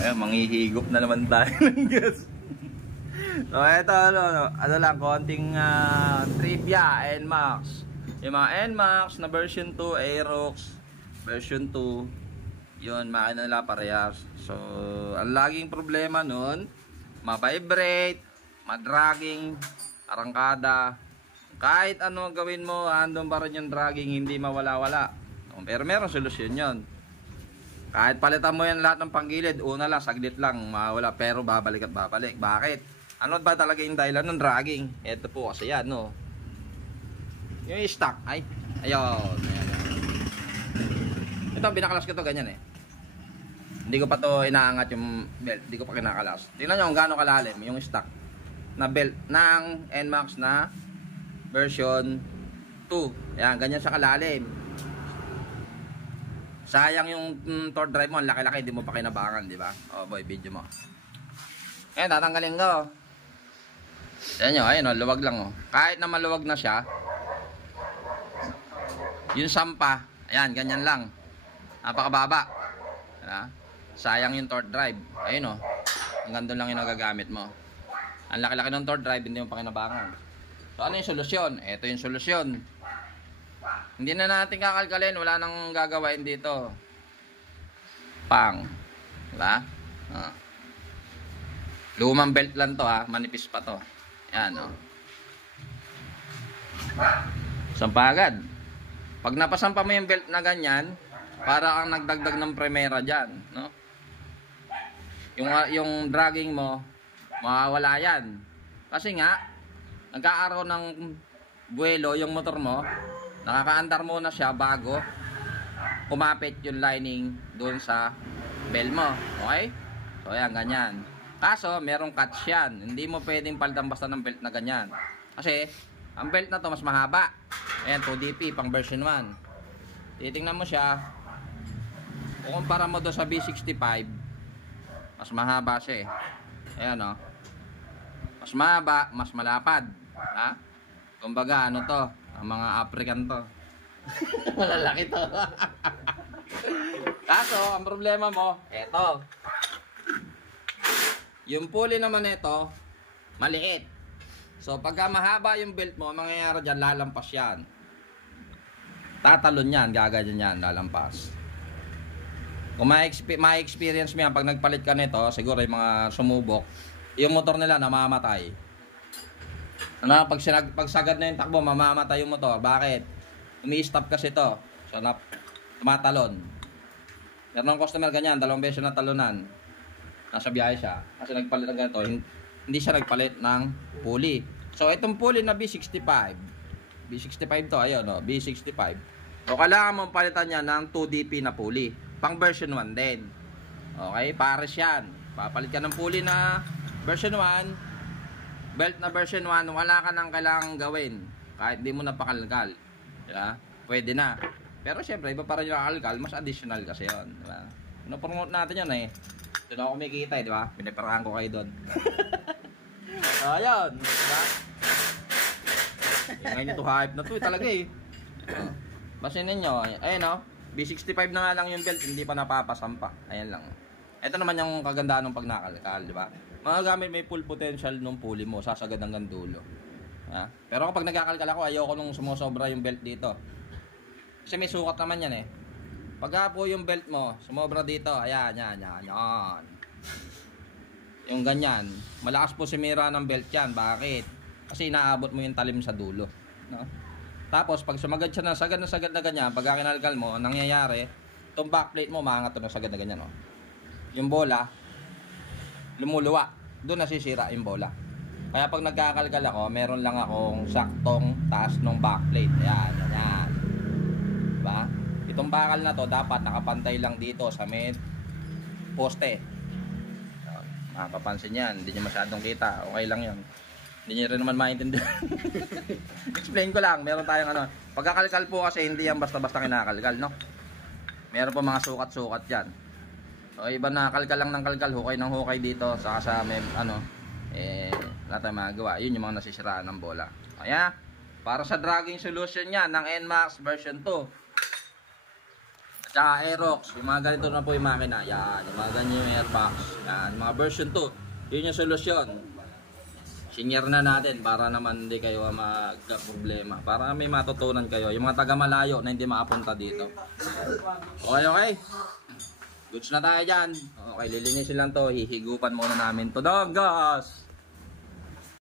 Ayan, manghihigop na naman tayo ng gas. So, ito, ano lang, konting trivia, NMAX. Yung mga NMAX na version 2, Aerox, version 2, yun, makina nila parehas. So, ang laging problema nun, ma-vibrate, ma-dragging, arangkada. Kahit ano gawin mo, andun pa rin yung dragging, hindi mawala-wala. Pero meron solusyon yun. Kahit palitan mo yan lahat ng panggilid, una lang, saglit lang, mawala, pero babalik at babalik. Bakit? Ano ba talaga yung dahilan ng dragging? Ito po kasi yan, no? Yung stock, ayun. Ayan. Ito, binakalas ko to ganyan eh. Hindi ko pa to inaangat yung belt, hindi ko pa kinakalas. Tingnan nyo kung gaano kalalim yung stock na belt ng NMAX na version 2. Ayan, ganyan sa kalalim. Sayang yung torque drive mo, ang laki-laki, hindi mo pa kinabangan, di ba? Oh boy, video mo. Ayan, tatanggalin ko. Ayan nyo, ayun o, luwag lang o. Kahit na maluwag na siya, yung sampa, ayan, ganyan lang. Napakababa. Diba? Sayang yung torque drive. Ayun o, hanggang doon lang yung nagagamit mo. Ang laki-laki ng torque drive, hindi mo pa kinabangan. So, ano yung solusyon? Ito yung solusyon. Hindi na natin kakalkalin, wala nang gagawain dito. Pang. Diba? Lumang belt lang to ha, manipis pa to. Yan o. Sampa agad. Pag napasampa mo yung belt na ganyan, para kang nagdagdag ng primera dyan, no? Yung dragging mo, mawawala yan. Kasi nga, nagkakaroon ng buwelo yung motor mo, nakakaandar muna siya bago kumapit yung lining doon sa bell mo. Okay? So, ayan, ganyan. Kaso, merong catch yan. Hindi mo pwedeng palitan basta ng belt na ganyan. Kasi, ang belt na to mas mahaba. Ayan, 2DP, pang version 1. Titingnan mo siya. Kung kumpara mo doon sa B65, mas mahaba siya eh. Ayan o. Mas mahaba, mas malapad. Ha? Kumbaga, ano to? Ang mga African to. Malalaki to. Kaso, ang problema mo, eto. Yung pulley naman ito, maliit. So, pagka mahaba yung belt mo, mangyayari dyan, lalampas yan. Tatalon yan, gaganyan yan, lalampas. Kung ma-experience mo yan, pag nagpalit ka nito, siguro yung mga sumubok, yung motor nila namamatay. Ano, pag sagad na yung takbo, mamamatay yung motor. Bakit? Umi-stop kasi to. So, tumatalon. Meron ng customer ganyan, 2 beses na talunan. Nasa biyahe siya. Kasi nagpalit ng ganito, hindi siya nagpalit ng pulley. So, itong pulley na B65. B65 to, ayun, no? B65. So, kailangan mong palitan niya ng 2DP na pulley. Pang version 1 din. Okay, pares yan. Papalit ka ng pulley na version 1. Belt na version 1, wala ka nang kailangang gawin. Kahit di mo napakalkal. Diba? Pwede na. Pero syempre, iba para yung nakalkal, mas additional kasi yun. Diba? Pinopromote natin yun eh. Doon ako kumikita eh, diba? Piniparahan ko kayo doon. So, ayun. Diba? Ngayon ito hype na to eh, talaga eh. Basin ninyo. Ayun o. B65 na nga lang yung belt, hindi pa napapasampa. Ayan lang. Ito naman yung kagandahan ng pag nakalkal, diba? Mga gamit may full potential nung pulley mo, sasagad hanggang dulo. Ha? Pero kapag nagkakalkal ako, ayoko nung sumusobra yung belt dito. Kasi may sukat naman yan eh. Pagka po yung belt mo, sumobra dito, ayan, yan. Yung ganyan, malakas po sumira ng belt yan. Bakit? Kasi inaabot mo yung talim sa dulo. No? Tapos, pag sumagad siya na sagad na ganyan, pagka kinalkal mo, ang nangyayari, itong backplate mo, maangat to na sagad na ganyan. Oh. Yung bola, lumuluwa. Doon nasisira yung bola. Kaya pag nagkakalkal ako, meron lang akong saktong taas ng backplate. Ayan. Diba? Itong bakal na to, dapat nakapantay lang dito sa may poste. Mapapansin yan. Hindi nyo masyadong kita. Okay lang yun. Hindi nyo rin naman maintindihan. Explain ko lang. Meron tayong ano. Pagkakalkal po kasi hindi yan basta-basta kinakalkal, no? Meron po mga sukat-sukat yan. So, iba na kalkal lang ng kalkal, hukay ng hukay dito, saka sa may, wala tayong magagawa. Yun yung mga nasisiraan ng bola. Kaya, para sa dragging solution yan ng NMAX version 2. Tsaka Aerox, yung mga ganito na po yung makina. Yan, yung mga ganyan yung airbox. Yan, mga version 2. Yun yung solusyon. Senior na natin para naman hindi kayo magka-problema. Para may matutunan kayo. Yung mga taga malayo na hindi makapunta dito. Okay, okay. Goods na tayo dyan. Okay, lilinisin lang to. Hihigupan muna namin to. Dog, gas!